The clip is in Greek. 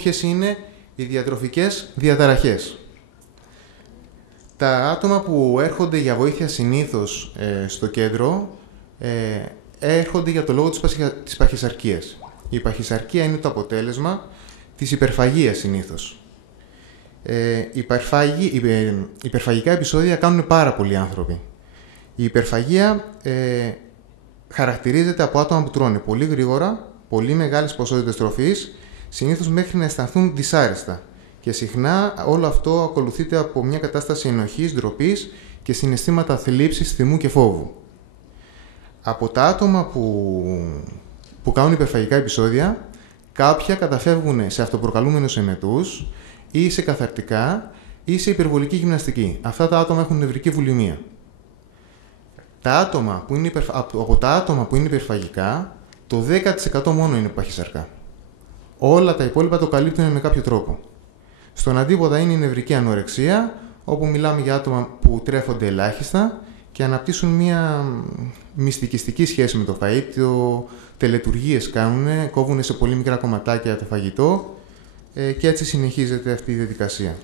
ποιες είναι οι διατροφικές διαταραχές. Τα άτομα που έρχονται για βοήθεια συνήθως στο κέντρο έρχονται για το λόγο της παχυσαρκίας. Η παχυσαρκία είναι το αποτέλεσμα της υπερφαγίας συνήθως. Υπερφαγικά επεισόδια κάνουν πάρα πολλοί άνθρωποι. Η υπερφαγία χαρακτηρίζεται από άτομα που τρώνε πολύ γρήγορα, πολύ μεγάλες ποσότητες τροφής, συνήθως μέχρι να αισθανθούν δυσάρεστα. Και συχνά όλο αυτό ακολουθείται από μια κατάσταση ενοχής, ντροπής και συναισθήματα θλίψης, θυμού και φόβου. Από τα άτομα που κάνουν υπερφαγικά επεισόδια, κάποια καταφεύγουν σε αυτοπροκαλούμενους εμετούς ή σε καθαρτικά ή σε υπερβολική γυμναστική. Αυτά τα άτομα έχουν νευρική βουλημία. Από τα άτομα που είναι υπερφαγικά, το 10% μόνο είναι παχυσαρκά. Όλα τα υπόλοιπα το καλύπτουν με κάποιο τρόπο. Στον αντίποδα είναι η νευρική ανορεξία, όπου μιλάμε για άτομα που τρέφονται ελάχιστα και αναπτύσσουν μια μυστικιστική σχέση με το φαΐ, τελετουργίες κάνουν, κόβουν σε πολύ μικρά κομματάκια το φαγητό και έτσι συνεχίζεται αυτή η διαδικασία.